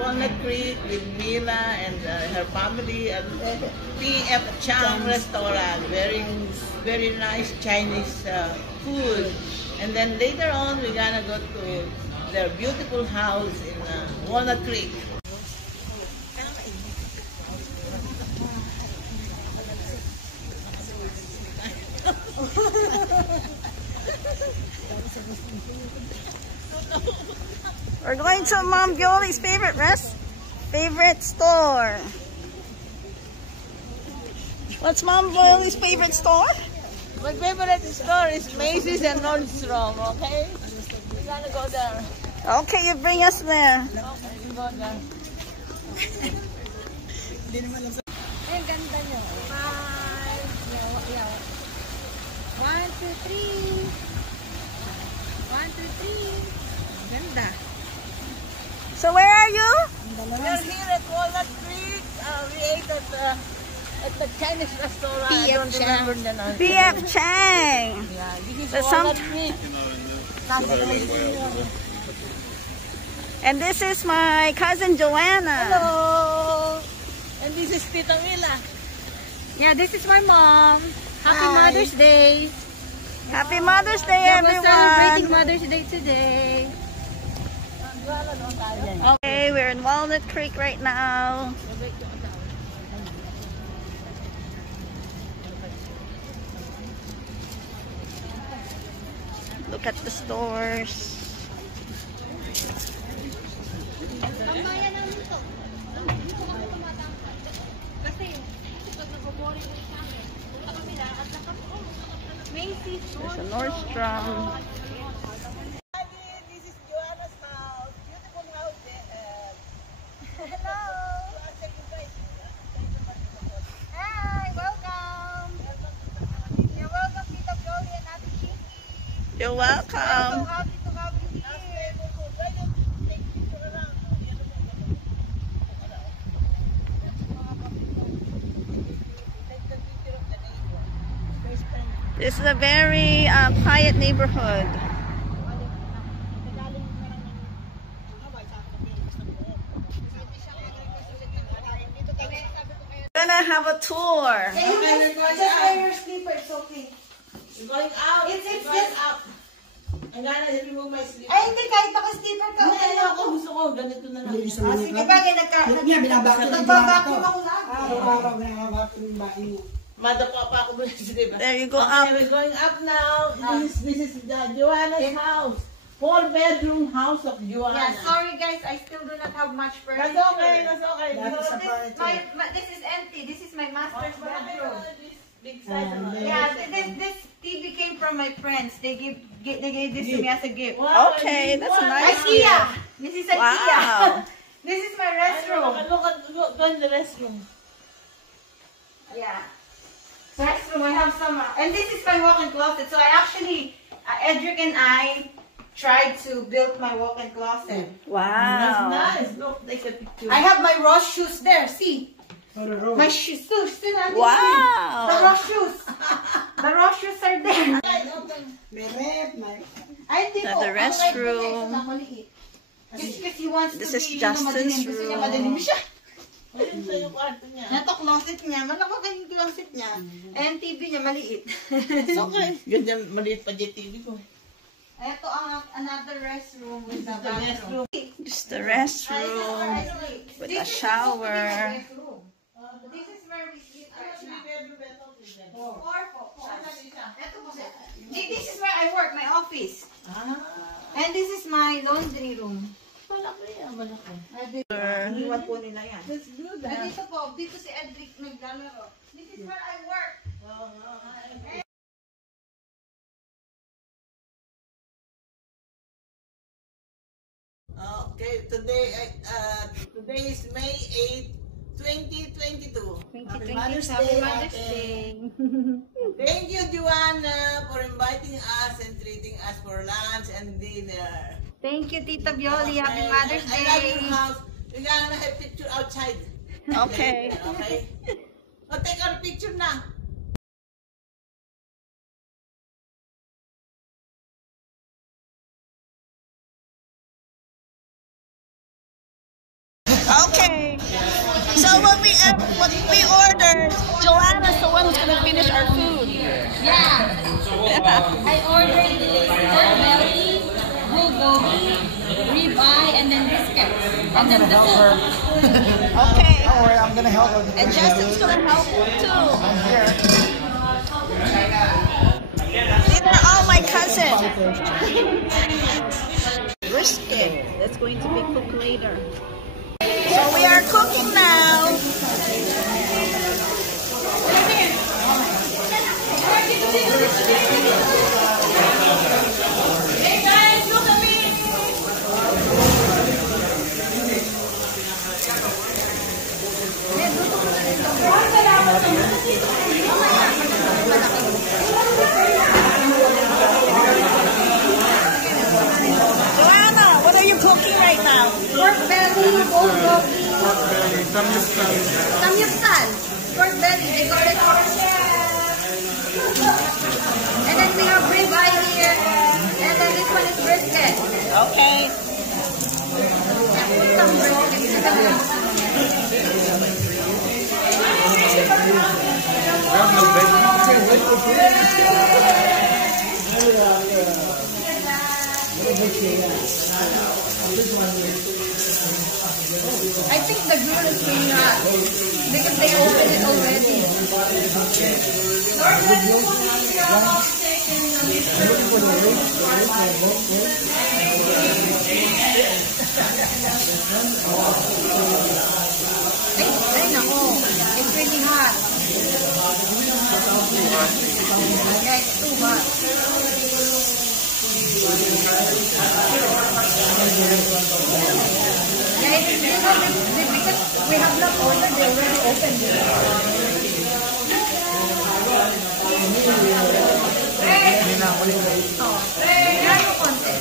Walnut Creek with Mila and her family at P.F. Chang Restaurant. Very, very nice Chinese food. And then later on, we're gonna go to their beautiful house in Walnut Creek. We're going to Mom Violi's favorite store. What's Mom Violi's favorite store? My favorite store is Macy's and Nordstrom, okay? We're gonna go there. Okay, you bring us there. Okay, we go there. Ang ganda nyo. 1, 2, 3. 1, 2, 3. Ganda. So where are you? We're here at Walnut Creek. We ate at the Chinese restaurant. I don't remember the name. P.F. Chang. Yeah, this is There's Walnut Creek. And this is my cousin Joanna. Hello. And this is Tita Mila. Yeah, this is my mom. Happy Mother's Day. Happy Mother's Day, Yeah, we're celebrating everyone. Mother's Day today. Okay, we're in Walnut Creek right now. Look at the stores. There's a Nordstrom. This is Joanna's house. Beautiful house there. Hello. Hi, welcome. You're welcome, Tita Jolie and Ate Shiki. You're So welcome. happy to have you here. This is a very quiet neighborhood. We're gonna have a tour. Just wear your slipper, it's okay. We're going out. It's We're going just... out. I'm gonna remove my sleeve. Ay, hindi, kahit naka-slipper ka. Hindi, ako. Gusto ko. Ganito na lang. Sige, bagay, nagbabacuum ako lang. Madapa pa ako muna sa diba? There you go Okay, up. we're going up now. This is Joanna's house. 4-bedroom house of Joanna. Yeah, sorry guys, I still do not have much furniture. That's okay, that's okay. This is empty. This is my master's bedroom. Big size. Yeah, this TV came from my friends. They gave this to me as a gift. Wow, Okay, that's a nice IKEA. This is IKEA. Wow. This is my restroom. Look in the restroom. Yeah. Restroom, I have some. And this is my walk-in closet. So I actually, Edric and I tried to build my walk-in closet. Wow. That's nice. Look, take a picture. I have my Ross shoes there. See? My shoes. Still natin. Wow. The Ross shoes. The Ross shoes are there. Ay, hindi po. The restroom. Because he wants This to is be, Justin's gusto niya room. madilim siya. Ayun sa yung kwarto niya. Nato closet niya. Malaki yung closet niya. And TV niya maliit. It's okay. Ganyan, maliit pa dyan TV ko. Ito ang another restroom with the bathroom. Just the restroom with a shower. This is where we sleep right now. Four. Ito po. This is where I work, my office. And this is my laundry room. Malaki yan, malaki. Iwan po nila yan. That's good, And ha? dito po, dito si Edric naglalaro. This is where I work. Okay, today is May 8, 2022. Happy Mother's Day. Thank you, Joanna, for inviting us and treating us for lunch and dinner. Thank you, Tita Violi. Happy Mother's I love Day. your house. We're gonna have picture outside. Okay. Okay. So take our picture na. Okay. So what we ordered, Joanna's the one who's gonna finish our food. Yeah. I ordered pork belly, bulgogi, ribeye, and then brisket. And then the soup. Okay. Don't worry, I'm gonna help. And Justin's gonna help too. I'm here. These are all my cousins. Brisket. That's going to be cooked later. So we are cooking now. Hey guys, look at me! Joanna, what are you cooking right now? Pork belly, bulgogi, samyupsal. Pork belly, they call it pork. And then we have ribeye here. And then this one is brisket. Okay. Put some brisket. I think the grill is really hot because they opened it already. Ay nako, it's really hot. Yeah, it's too hot. Yeah, it's, because we have not ordered, they already opened it. Oh, nano konti.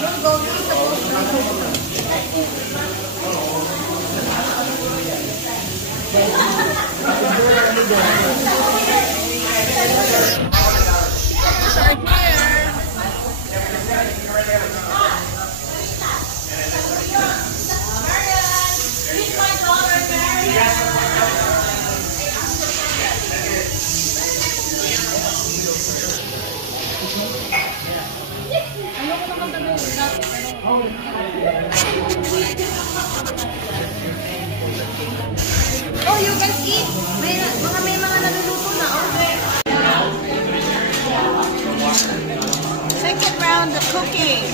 Yung gogi is oh, you can eat. May mga naluluto na. Okay. Second round of cooking.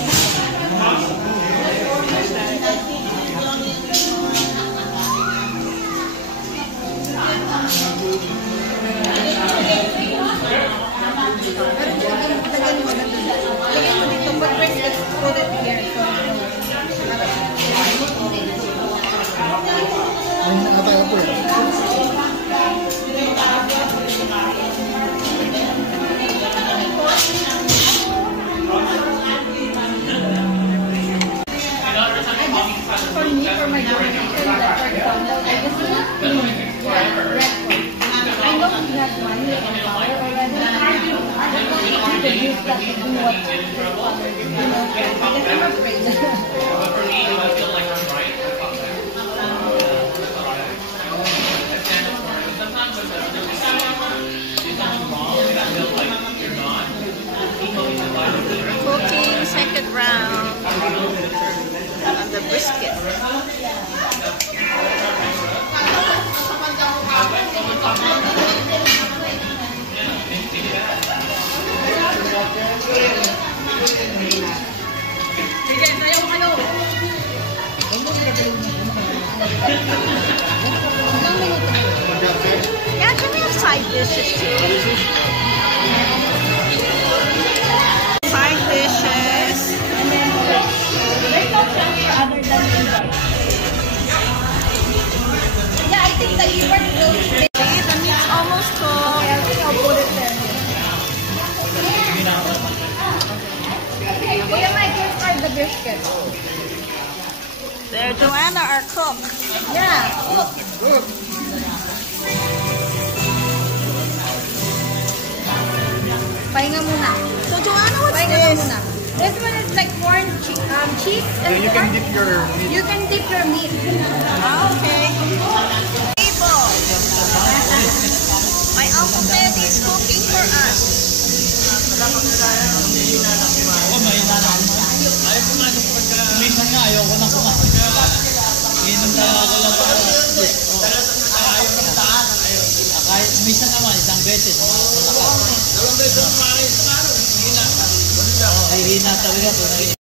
For me, for my generation, that for example, I just I know we have money and power already. I could use that to do what because I'm afraid. For me, I feel like I'm right. Sometimes when there's something wrong, I feel like you're not. Cooking, second round on the brisket. Sige, sayaw kayo. Yeah, can we have side dishes too? Side dishes. There's no chance other than yeah, I think the liver will stay. Okay, the meat's almost cooked. I think I'll put it there. Kuya Mike, here's for the brisket. There, Joanna, our cook. Yeah, look. muna. This one is like corn cheese and You can corn. dip your meat. You can dip your meat. Okay. People. My Uncle Ted is cooking for us. Minsan nga, ayoko na kumain. Inom na ako lang para. Kahit minsan naman, isang beses. Malakas. Dalawang beses ang kumain sa araw. Hihina talaga.